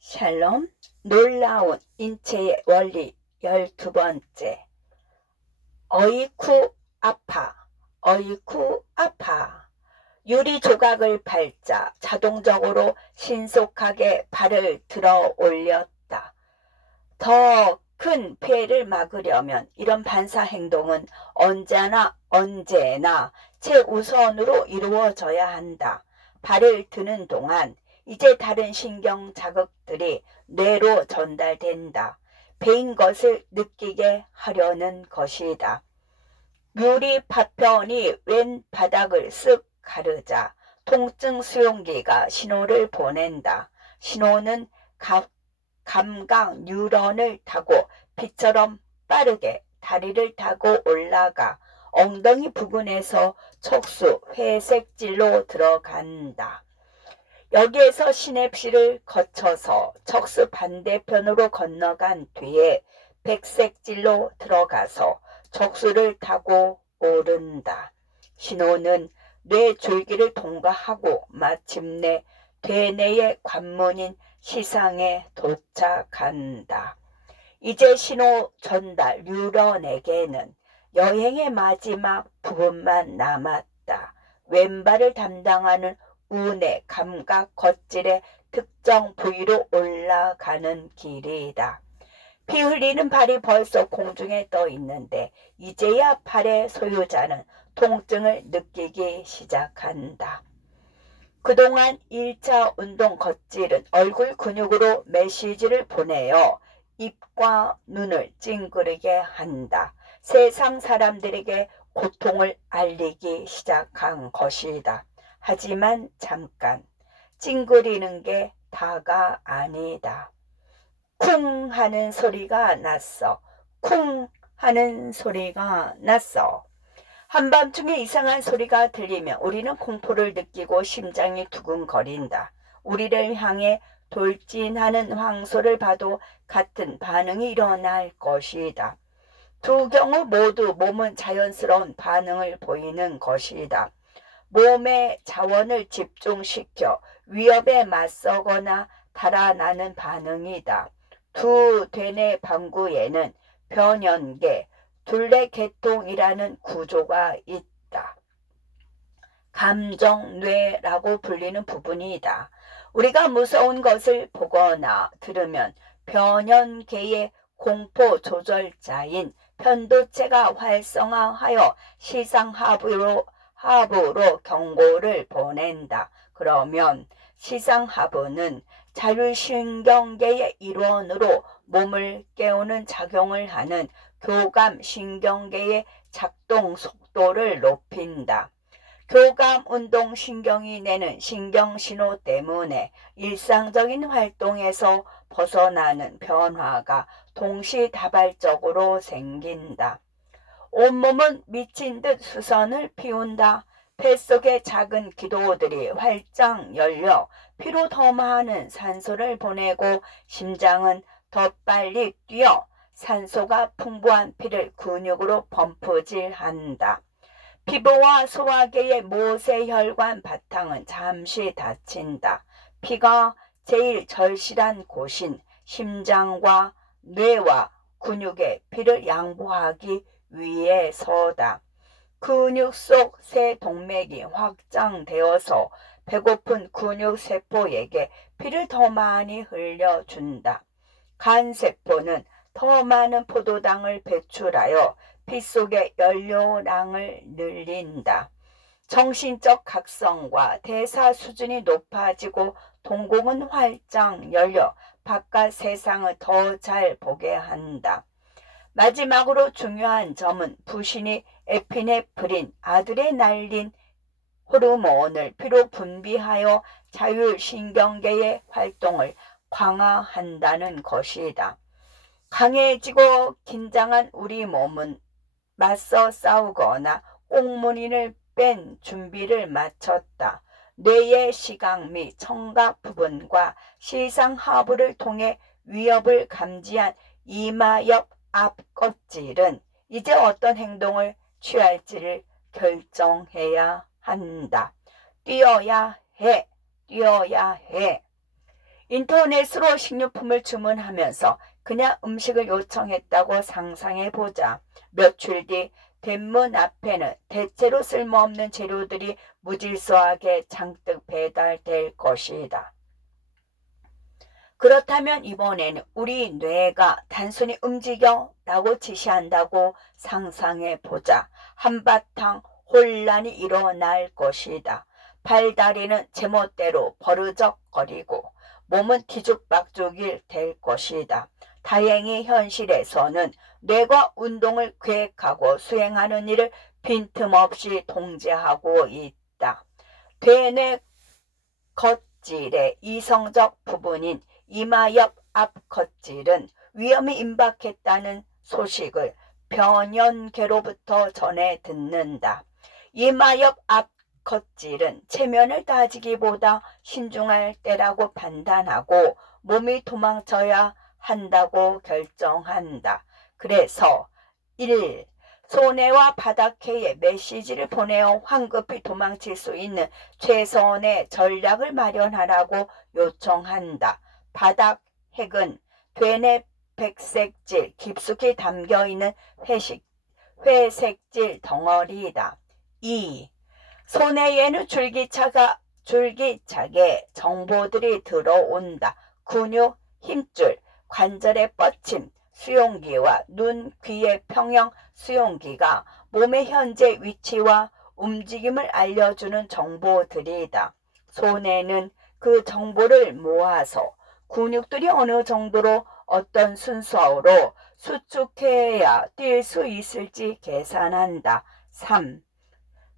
샬롬, 놀라운 인체의 원리 12번째. 어이쿠 아파, 어이쿠 아파. 유리 조각을 밟자 자동적으로 신속하게 발을 들어 올렸다. 더 큰 피해를 막으려면 이런 반사 행동은 언제나 최우선으로 이루어져야 한다. 발을 드는 동안 이제 다른 신경 자극들이 뇌로 전달된다. 배인 것을 느끼게 하려는 것이다. 유리 파편이 왼 바닥을 쓱 가르자 통증 수용기가 신호를 보낸다. 신호는 감각 뉴런을 타고 빛처럼 빠르게 다리를 타고 올라가 엉덩이 부근에서 척수 회색질로 들어간다. 여기에서 시냅시를 거쳐서 척수 반대편으로 건너간 뒤에 백색질로 들어가서 척수를 타고 오른다. 신호는 뇌 줄기를 통과하고 마침내 대뇌의 관문인 시상에 도착한다. 이제 신호 전달 뉴런에게는 여행의 마지막 부분만 남았다. 왼발을 담당하는 우뇌 감각 겉질의 특정 부위로 올라가는 길이다. 피 흘리는 발이 벌써 공중에 떠 있는데 이제야 발의 소유자는 통증을 느끼기 시작한다. 그동안 1차 운동 겉질은 얼굴 근육으로 메시지를 보내어 입과 눈을 찡그리게 한다. 세상 사람들에게 고통을 알리기 시작한 것이다. 하지만 잠깐, 찡그리는 게 다가 아니다. 쿵 하는 소리가 났어. 쿵 하는 소리가 났어. 한밤중에 이상한 소리가 들리면 우리는 공포를 느끼고 심장이 두근거린다. 우리를 향해 돌진하는 황소를 봐도 같은 반응이 일어날 것이다. 두 경우 모두 몸은 자연스러운 반응을 보이는 것이다. 몸의 자원을 집중시켜 위협에 맞서거나 달아나는 반응이다. 두 되뇌 방구에는 변연계, 둘레계통이라는 구조가 있다. 감정뇌라고 불리는 부분이다. 우리가 무서운 것을 보거나 들으면 변연계의 공포 조절자인 편도체가 활성화하여 시상하부로 경고를 보낸다. 그러면 시상하부는 자율신경계의 일원으로 몸을 깨우는 작용을 하는 교감신경계의 작동 속도를 높인다. 교감운동신경이 내는 신경신호 때문에 일상적인 활동에서 벗어나는 변화가 동시다발적으로 생긴다. 온몸은 미친 듯 수선을 피운다. 뱃속의 작은 기도들이 활짝 열려 피로 더 많은 산소를 보내고 심장은 더 빨리 뛰어 산소가 풍부한 피를 근육으로 펌프질한다. 피부와 소화계의 모세혈관 바탕은 잠시 닫힌다. 피가 제일 절실한 곳인 심장과 뇌와 근육에 피를 양보하기 위해서다. 근육 속 새 동맥이 확장되어서 배고픈 근육세포에게 피를 더 많이 흘려준다. 간세포는 더 많은 포도당을 배출하여 피 속의 연료량을 늘린다. 정신적 각성과 대사 수준이 높아지고 동공은 활짝 열려 바깥 세상을 더 잘 보게 한다. 마지막으로 중요한 점은 부신이 에피네프린, 아드레날린 호르몬을 피로 분비하여 자율신경계의 활동을 강화한다는 것이다. 강해지고 긴장한 우리 몸은 맞서 싸우거나 꽁무니를 뺀 준비를 마쳤다. 뇌의 시각 및 청각 부분과 시상하부를 통해 위협을 감지한 이마 옆 앞껍질은 이제 어떤 행동을 취할지를 결정해야 한다. 뛰어야 해. 인터넷으로 식료품을 주문하면서 그냥 음식을 요청했다고 상상해보자. 며칠 뒤 대문 앞에는 대체로 쓸모없는 재료들이 무질서하게 잔뜩 배달될 것이다. 그렇다면 이번에는 우리 뇌가 단순히 움직여 라고 지시한다고 상상해보자. 한바탕 혼란이 일어날 것이다. 팔다리는 제멋대로 버르적거리고 몸은 뒤죽박죽이 될 것이다. 다행히 현실에서는 뇌가 운동을 계획하고 수행하는 일을 빈틈없이 통제하고 있다. 대뇌 겉질의 이성적 부분인 이마 옆 앞 겉질은 위험이 임박했다는 소식을 변연계로부터 전해 듣는다. 이마 옆 앞 겉질은 체면을 따지기보다 신중할 때라고 판단하고 몸이 도망쳐야 한다고 결정한다. 그래서 1. 손해와 바닥해에 메시지를 보내어 황급히 도망칠 수 있는 최선의 전략을 마련하라고 요청한다. 바닥핵은 되뇌 백색질 깊숙이 담겨있는 회색질 덩어리이다. 2. 손해에는 줄기차게 정보들이 들어온다. 근육, 힘줄, 관절의 뻗침, 수용기와 눈, 귀의 평형 수용기가 몸의 현재 위치와 움직임을 알려주는 정보들이다. 손해는 그 정보를 모아서 근육들이 어느 정도로 어떤 순서로 수축해야 뛸 수 있을지 계산한다. 3.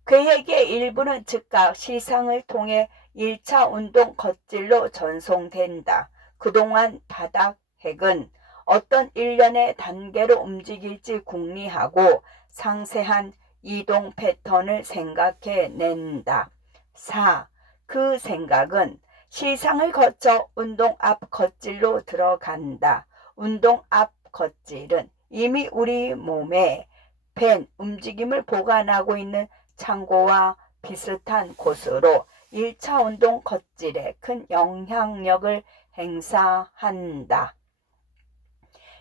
계획의 일부는 즉각 시상을 통해 1차 운동 겉질로 전송된다. 그동안 바닥핵은 어떤 일련의 단계로 움직일지 궁리하고 상세한 이동 패턴을 생각해낸다. 4. 그 생각은 시상을 거쳐 운동 앞 겉질로 들어간다. 운동 앞 겉질은 이미 우리 몸에 밴 움직임을 보관하고 있는 창고와 비슷한 곳으로 1차 운동 겉질에 큰 영향력을 행사한다.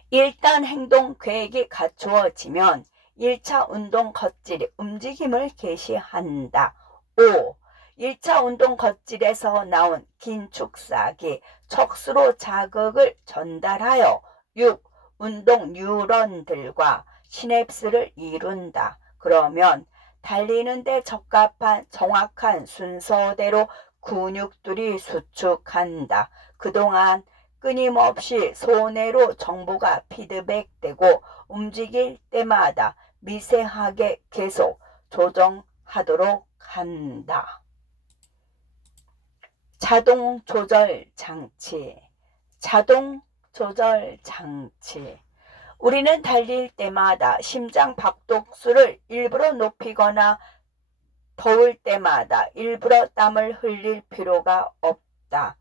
일단 행동 계획이 갖추어지면 1차 운동 겉질이 움직임을 개시한다. 5. 1차 운동 겉질에서 나온 긴 축삭이 척수로 자극을 전달하여 6. 운동 뉴런들과 시냅스를 이룬다. 그러면 달리는 데 적합한 정확한 순서대로 근육들이 수축한다. 그동안 끊임없이 손해로 정보가 피드백되고 움직일 때마다 미세하게 계속 조정하도록 한다. 자동 조절 장치. 우리는 달릴 때마다 심장 박동수를 일부러 높이거나 더울 때마다 일부러 땀을 흘릴 필요가 없다.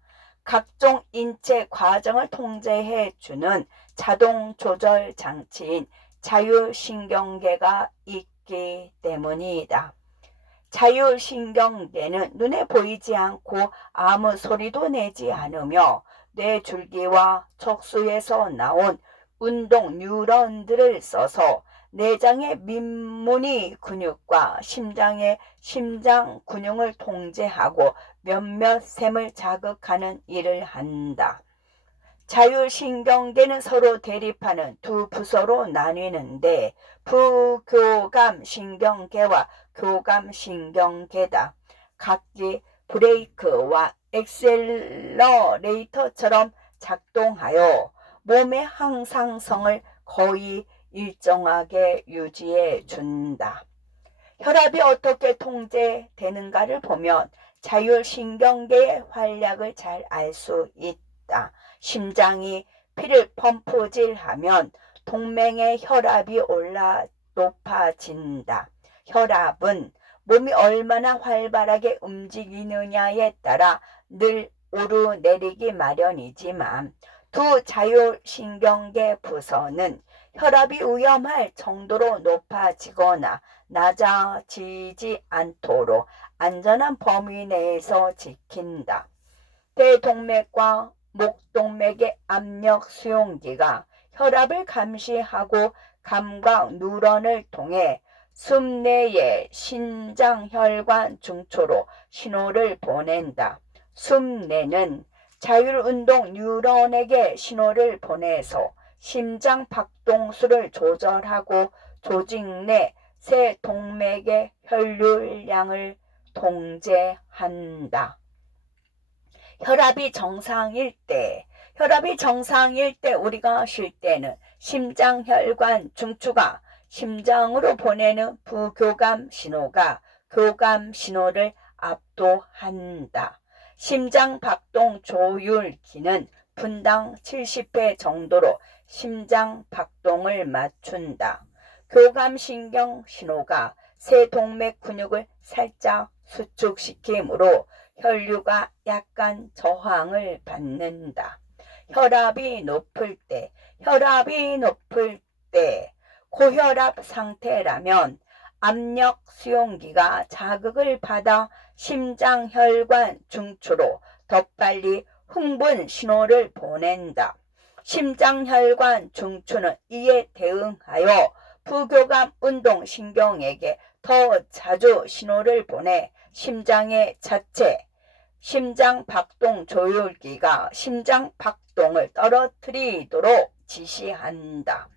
각종 인체 과정을 통제해주는 자동 조절 장치인 자율신경계가 있기 때문이다. 자율신경계는 눈에 보이지 않고 아무 소리도 내지 않으며 뇌줄기와 척수에서 나온 운동 뉴런들을 써서 내장의 민무늬 근육과 심장의 심장 근육을 통제하고 몇몇 샘을 자극하는 일을 한다. 자율신경계는 서로 대립하는 두 부서로 나뉘는데 부교감신경계와 교감신경계다. 각기 브레이크와 엑셀러레이터처럼 작동하여 몸의 항상성을 거의 일정하게 유지해 준다. 혈압이 어떻게 통제되는가를 보면 자율신경계의 활약을 잘 알 수 있다. 심장이 피를 펌프질하면 동맥의 혈압이 높아진다. 혈압은 몸이 얼마나 활발하게 움직이느냐에 따라 늘 오르내리기 마련이지만 두 자율신경계 부서는 혈압이 위험할 정도로 높아지거나 낮아지지 않도록 안전한 범위 내에서 지킨다. 대동맥과 목동맥의 압력 수용기가 혈압을 감시하고 감각 누런을 통해 숨 내의 신장혈관 중초로 신호를 보낸다. 숨 내는 자율운동 뉴런에게 신호를 보내서 심장 박동수를 조절하고 조직 내 새 동맥의 혈류량을 통제한다. 혈압이 정상일 때 우리가 쉴 때는 심장혈관 중추가 심장으로 보내는 부교감 신호가 교감 신호를 압도한다. 심장 박동 조율기는 분당 70회 정도로 심장 박동을 맞춘다. 교감신경 신호가 쇠동맥 근육을 살짝 수축시키므로 혈류가 약간 저항을 받는다. 혈압이 높을 때 고혈압 상태라면 압력 수용기가 자극을 받아 심장혈관 중추로 더 빨리 흥분 신호를 보낸다. 심장혈관 중추는 이에 대응하여 부교감 운동신경에게 더 자주 신호를 보내 심장의 자체, 심장 박동 조율기가 심장 박동을 떨어뜨리도록 지시한다.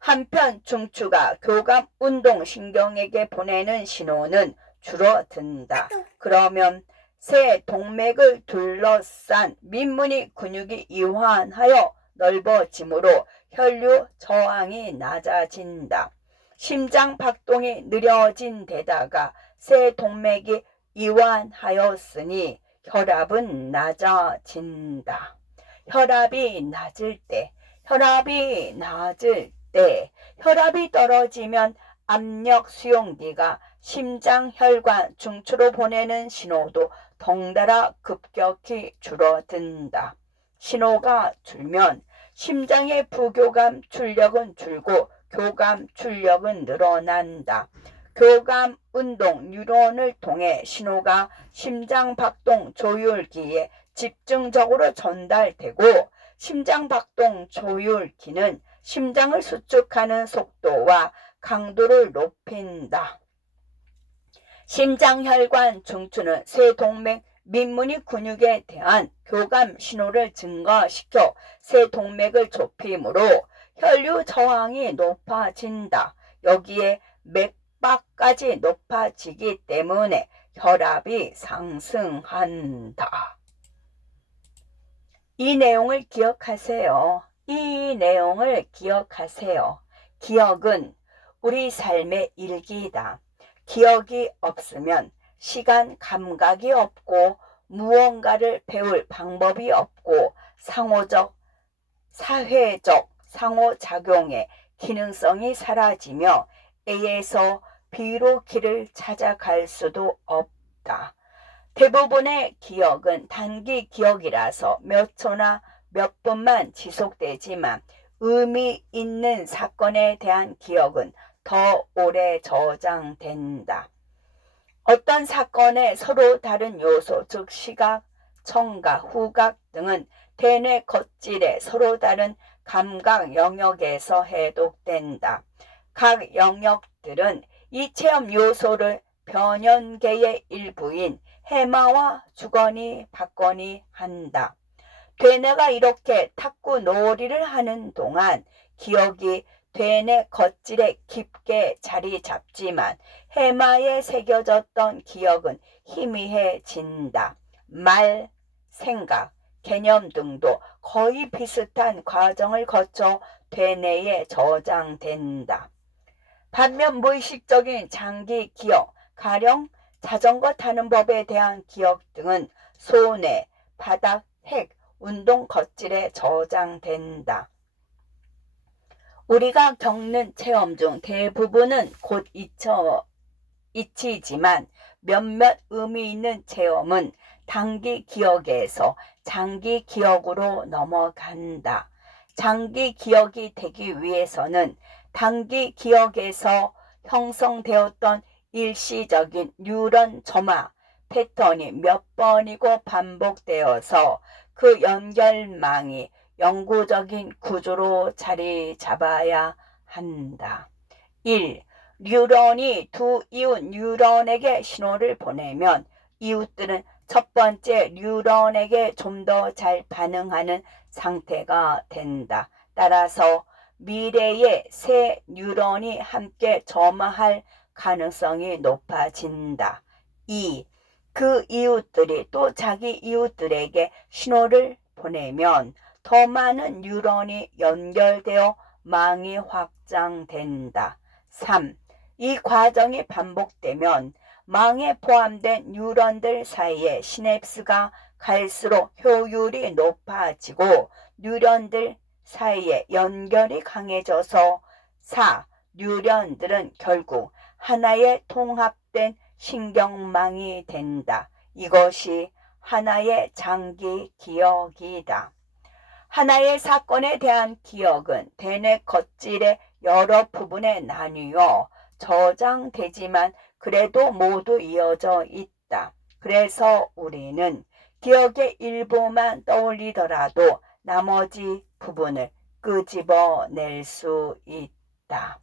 한편 중추가 교감 운동신경에게 보내는 신호는 줄어든다. 그러면 새 동맥을 둘러싼 민무늬 근육이 이완하여 넓어지므로 혈류 저항이 낮아진다. 심장 박동이 느려진 데다가 새 동맥이 이완하였으니 혈압은 낮아진다. 혈압이 떨어지면 압력 수용기가 심장혈관 중추로 보내는 신호도 덩달아 급격히 줄어든다. 신호가 줄면 심장의 부교감 출력은 줄고 교감 출력은 늘어난다. 교감 운동 뉴런을 통해 신호가 심장박동 조율기에 집중적으로 전달되고 심장박동 조율기는 심장을 수축하는 속도와 강도를 높인다. 심장혈관 중추는 쇠동맥 민무늬 근육에 대한 교감 신호를 증가시켜 쇠동맥을 좁히므로 혈류 저항이 높아진다. 여기에 맥박까지 높아지기 때문에 혈압이 상승한다. 이 내용을 기억하세요. 기억은 우리 삶의 일기이다. 기억이 없으면 시간 감각이 없고 무언가를 배울 방법이 없고 사회적 상호작용의 기능성이 사라지며 A에서 B로 길을 찾아갈 수도 없다. 대부분의 기억은 단기 기억이라서 몇 초나 몇 분만 지속되지만 의미 있는 사건에 대한 기억은 더 오래 저장된다. 어떤 사건의 서로 다른 요소, 즉 시각, 청각, 후각 등은 대뇌 겉질의 서로 다른 감각 영역에서 해독된다. 각 영역들은 이 체험 요소를 변연계의 일부인 해마와 주거니 받거니 한다. 대뇌가 이렇게 탁구 놀이를 하는 동안 기억이 대뇌 겉질에 깊게 자리 잡지만 해마에 새겨졌던 기억은 희미해진다. 말, 생각, 개념 등도 거의 비슷한 과정을 거쳐 대뇌에 저장된다. 반면 무의식적인 장기 기억, 가령 자전거 타는 법에 대한 기억 등은 소뇌, 바닥, 핵, 운동 겉질에 저장된다. 우리가 겪는 체험 중 대부분은 곧 잊히지만 몇몇 의미 있는 체험은 단기 기억에서 장기 기억으로 넘어간다. 장기 기억이 되기 위해서는 단기 기억에서 형성되었던 일시적인 뉴런 점화 패턴이 몇 번이고 반복되어서 그 연결망이 영구적인 구조로 자리 잡아야 한다. 1. 뉴런이 두 이웃 뉴런에게 신호를 보내면 이웃들은 첫 번째 뉴런에게 좀 더 잘 반응하는 상태가 된다. 따라서 미래에 새 뉴런이 함께 점화할 가능성이 높아진다. 2. 그 이웃들이 또 자기 이웃들에게 신호를 보내면 더 많은 뉴런이 연결되어 망이 확장된다. 3. 이 과정이 반복되면 망에 포함된 뉴런들 사이의 시냅스가 갈수록 효율이 높아지고 뉴런들 사이의 연결이 강해져서 4. 뉴런들은 결국 하나의 통합된 신경망이 된다. 이것이 하나의 장기 기억이다. 하나의 사건에 대한 기억은 대뇌 겉질의 여러 부분에 나뉘어 저장되지만 그래도 모두 이어져 있다. 그래서 우리는 기억의 일부만 떠올리더라도 나머지 부분을 끄집어낼 수 있다.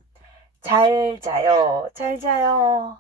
잘 자요, 잘 자요.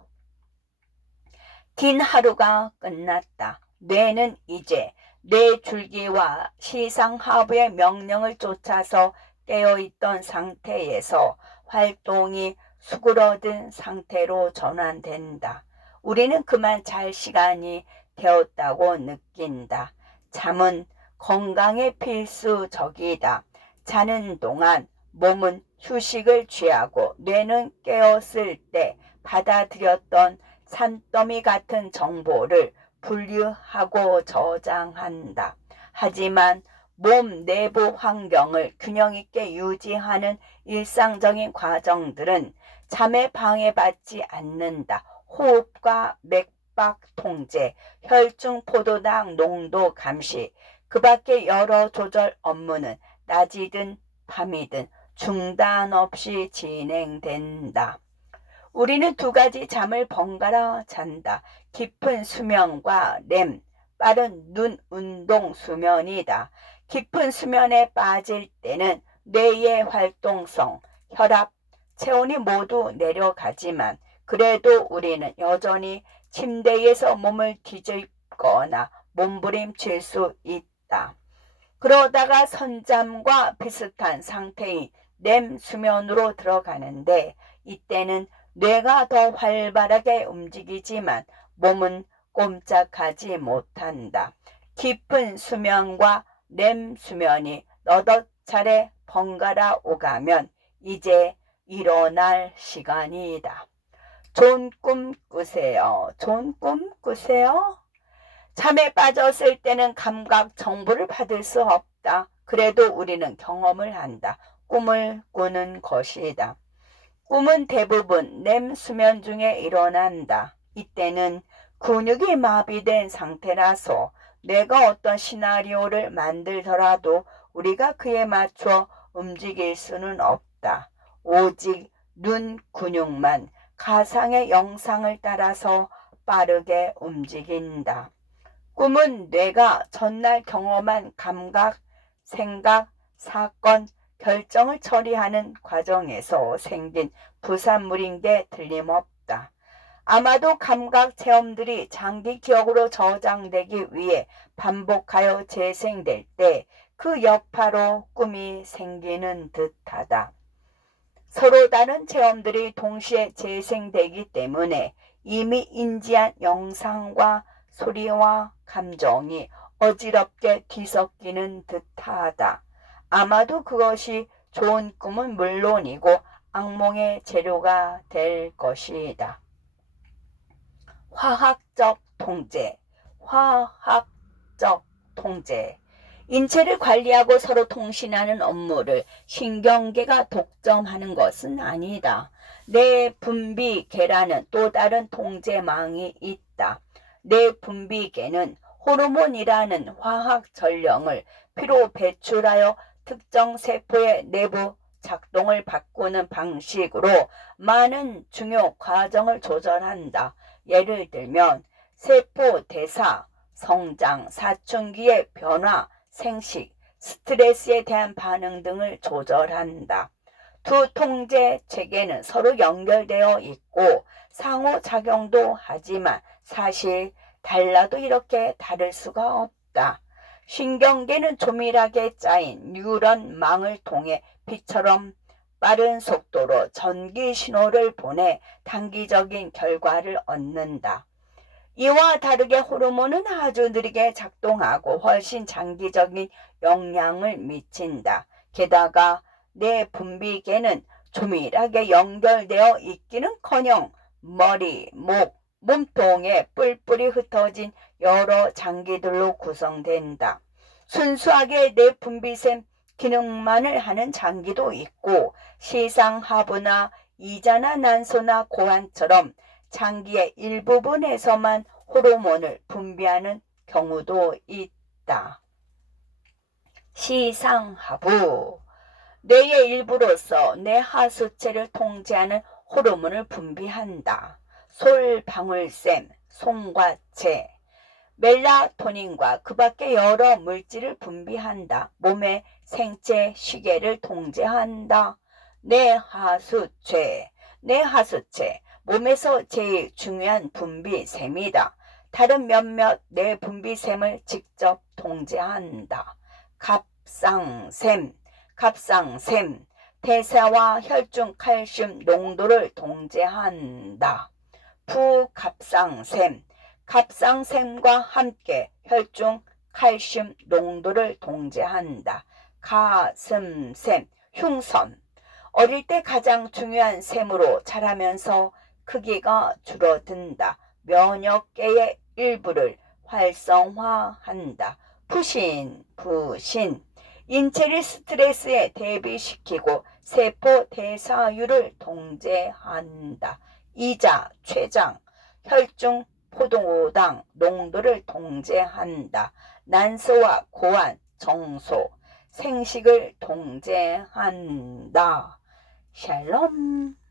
긴 하루가 끝났다. 뇌는 이제 뇌 줄기와 시상하부의 명령을 쫓아서 깨어있던 상태에서 활동이 수그러든 상태로 전환된다. 우리는 그만 잘 시간이 되었다고 느낀다. 잠은 건강의 필수적이다. 자는 동안 몸은 휴식을 취하고 뇌는 깨었을 때 받아들였던 산더미 같은 정보를 분류하고 저장한다. 하지만 몸 내부 환경을 균형 있게 유지하는 일상적인 과정들은 잠에 방해받지 않는다. 호흡과 맥박 통제, 혈중 포도당 농도 감시, 그 밖의 여러 조절 업무는 낮이든 밤이든 중단 없이 진행된다. 우리는 두 가지 잠을 번갈아 잔다. 깊은 수면과 렘, 빠른 눈 운동 수면이다. 깊은 수면에 빠질 때는 뇌의 활동성, 혈압, 체온이 모두 내려가지만 그래도 우리는 여전히 침대에서 몸을 뒤집거나 몸부림칠 수 있다. 그러다가 선잠과 비슷한 상태인 렘 수면으로 들어가는데 이때는 뇌가 더 활발하게 움직이지만 몸은 꼼짝하지 못한다. 깊은 수면과 렘 수면이 너댓 차례 번갈아 오가면 이제 일어날 시간이다. 좋은 꿈 꾸세요. 좋은 꿈 꾸세요. 잠에 빠졌을 때는 감각 정보를 받을 수 없다. 그래도 우리는 경험을 한다. 꿈을 꾸는 것이다. 꿈은 대부분 렘 수면 중에 일어난다. 이때는 근육이 마비된 상태라서 뇌가 어떤 시나리오를 만들더라도 우리가 그에 맞춰 움직일 수는 없다. 오직 눈 근육만 가상의 영상을 따라서 빠르게 움직인다. 꿈은 뇌가 전날 경험한 감각, 생각, 사건, 결정을 처리하는 과정에서 생긴 부산물인 게 틀림없다. 아마도 감각 체험들이 장기 기억으로 저장되기 위해 반복하여 재생될 때 그 여파로 꿈이 생기는 듯하다. 서로 다른 체험들이 동시에 재생되기 때문에 이미 인지한 영상과 소리와 감정이 어지럽게 뒤섞이는 듯하다. 아마도 그것이 좋은 꿈은 물론이고 악몽의 재료가 될 것이다. 화학적 통제, 화학적 통제. 인체를 관리하고 서로 통신하는 업무를 신경계가 독점하는 것은 아니다. 뇌 분비계라는 또 다른 통제망이 있다. 뇌 분비계는 호르몬이라는 화학 전령을 피로 배출하여 특정 세포의 내부 작동을 바꾸는 방식으로 많은 중요 과정을 조절한다. 예를 들면 세포 대사, 성장, 사춘기의 변화, 생식, 스트레스에 대한 반응 등을 조절한다. 두 통제 체계는 서로 연결되어 있고 상호작용도 하지만 사실 달라도 이렇게 다를 수가 없다. 신경계는 조밀하게 짜인 뉴런 망을 통해 빛처럼 빠른 속도로 전기 신호를 보내 단기적인 결과를 얻는다. 이와 다르게 호르몬은 아주 느리게 작동하고 훨씬 장기적인 영향을 미친다. 게다가 내 분비계는 조밀하게 연결되어 있기는커녕 머리, 목, 몸통에 뿔뿔이 흩어진 여러 장기들로 구성된다. 순수하게 내 분비샘 기능만을 하는 장기도 있고 시상하부나 이자나 난소나 고환처럼 장기의 일부분에서만 호르몬을 분비하는 경우도 있다. 시상하부, 뇌의 일부로서 뇌 하수체를 통제하는 호르몬을 분비한다. 솔방울샘, 송과체, 멜라토닌과 그 밖의 여러 물질을 분비한다. 몸의 생체 시계를 통제한다. 뇌하수체, 몸에서 제일 중요한 분비샘이다. 다른 몇몇 뇌 분비샘을 직접 통제한다. 갑상샘, 대사와 혈중 칼슘 농도를 통제한다. 부갑상샘, 갑상샘과 함께 혈중 칼슘 농도를 통제한다. 가슴샘, 흉섬, 어릴 때 가장 중요한 샘으로 자라면서 크기가 줄어든다. 면역계의 일부를 활성화한다. 부신, 인체를 스트레스에 대비시키고 세포 대사율을 통제한다. 이자, 췌장, 혈중 포도당 농도를 통제한다. 난소와 고환, 정소, 생식을 통제한다. 샬롬.